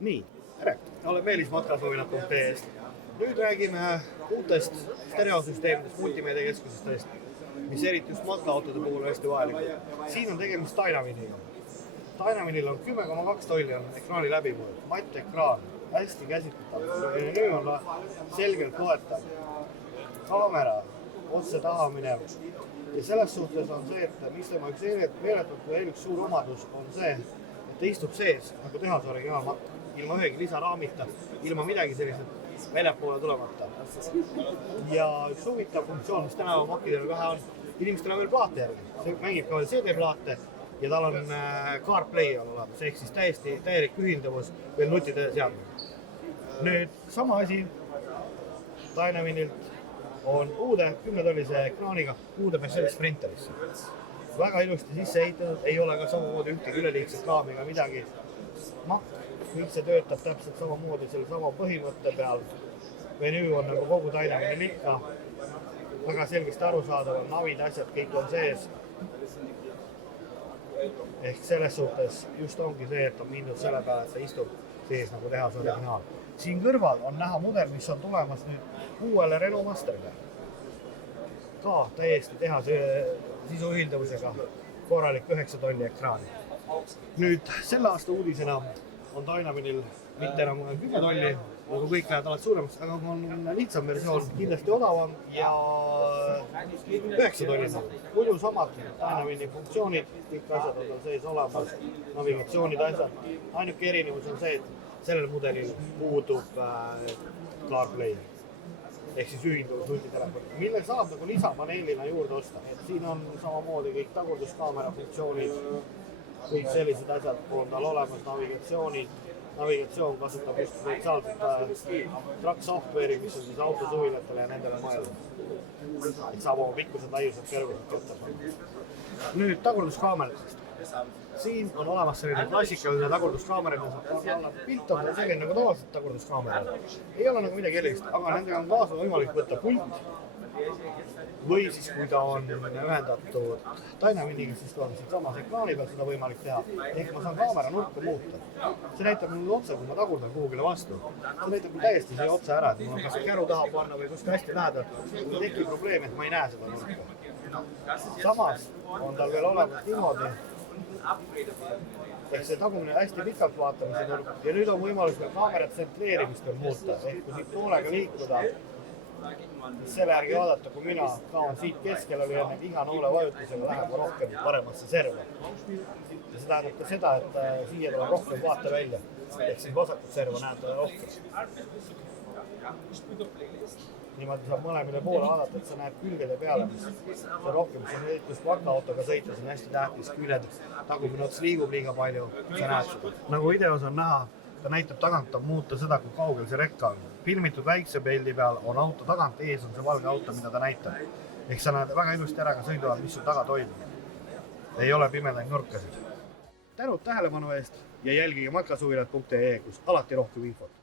Nii, tere! Olen Meelis matkasuvilad.ee-st. Nüüd räägime uutest stereosüsteemidest, multimeediakeskustest, mis eriti just matkaautode puhul on hästi vajalikud. Siin on tegemist Dynaminiga. Dynaminil on 10,2 tolli on ekraani läbimõõt, mattekraan, hästi käsitletav. Nüüd on selgelt loetav kaamera, otse taha minev. Ja selles suhtes on see, et mis tema üks meeletult veel üks suur omadus on see, et ta istub sees nagu tehase originaalmatk, ilma ühegi lisaraamita, ilma midagi sellised väljapoole tulemata. Ja üks huvitav funktsioon, mis täna makkidel vähe on, inimestel on veel plaate järgi. See mängib ka veel CD-plaate ja tal on CarPlay on olemas, ehk siis täielik ühildavus veel nutide seadmine. Nüüd sama asi Dynaminilt on uude 10-tollise ekraaniga uude Mercedes Sprinterisse. Väga ilusti sisse ehitatud, ei ole ka samamoodi ühtegi üleliigset raami ega midagi. Kõik see töötab täpselt samamoodi selle sama põhimõtte peal. Menüü on nagu kogu Dynaminil ikka. Väga selgesti arusaadav on navid, asjad, kõik on sees. Ehk selles suhtes just ongi see, et on mindud selle peale, et ta istub sees nagu tehase originaal. Siin kõrval on näha mudel, mis on tulemas nüüd uuele Renault Masterile. Ka täiesti tehase sisuühildavusega korralik 9 tolli ekraani. Nüüd selle aasta uudisena on Dynaminil mitte enam 10 tolli, nagu kõik lähevad alati suuremaks, aga on lihtsam versioon, kindlasti odavam ja 9 tolli. Muidu samad Dynamini funktsioonid, kõik asjad on sees olemas, navigatsioonid, asjad. Ainuke erinevus on see, et sellel mudelil puudub CarPlay ehk siis ühildavus nutitelefoni, mille saab nagu lisapaneelina juurde osta. Et siin on samamoodi kõik tagurduskaamera funktsioonid, kõik sellised asjad on tal olemas, navigatsioon kasutab just spetsiaalselt track software'i, mis on siis autosuvilatele ja nendele mõeldud. Et saab oma pikkused, laiused, kõrgused kätte. Nüüd tagurduskaameratest. Siin on olemas selline klassikaline tagurduskaamera, pilt on selline nagu tavaliselt tagurduskaamera. Ei ole nagu midagi erilist, aga nendega on kaasa võimalik võtta pult või siis kui ta on ühendatud Dynaminiga, siis ta on siin samas ekraani peal seda võimalik teha. Ehk ma saan kaamera nurka muuta. See näitab mul otse, kui ma tagurdan kuhugile vastu. See näitab mul täiesti siia otse ära, et mul on kas käru taha panna või kuskil hästi lähedal. Kui tekib probleem, et ma ei näe seda nurka. Samas on tal veel olemas niimoodi, ehk see tagumine hästi pikalt vaatamise nurk. Ja nüüd on võimalus veel kaamerat tsentreerimist veel muuta. Ehk kui siit poolega liikuda, selle järgi vaadata, kui mina kaan siit keskele või enne iga noole vajutusega läheb rohkem paremasse serve. Ja see tähendab ka seda, et siia tuleb rohkem vaate välja. Ehk siin vasakut serva näete rohkem. Niimoodi saab mõlemile poole vaadata, et sa näed külgede peale, mis on rohkem. See on just vakaautoga sõita, see on hästi tähtis. Küljed tagumine ots liigub liiga palju, sa näed seda. Nagu videos on näha, ta näitab tagant muuta seda, kui kaugel see rekka on. Filmitud väikse pildi peal on auto tagant, ees on see valge auto, mida ta näitab. Ehk sa näed väga ilusti ära ka sõiduvad, mis sul taga toimub. Ei ole pimedaid nurkasid. Tänud tähelepanu eest ja jälgige matkasuvilad.ee, kus alati rohkem infot.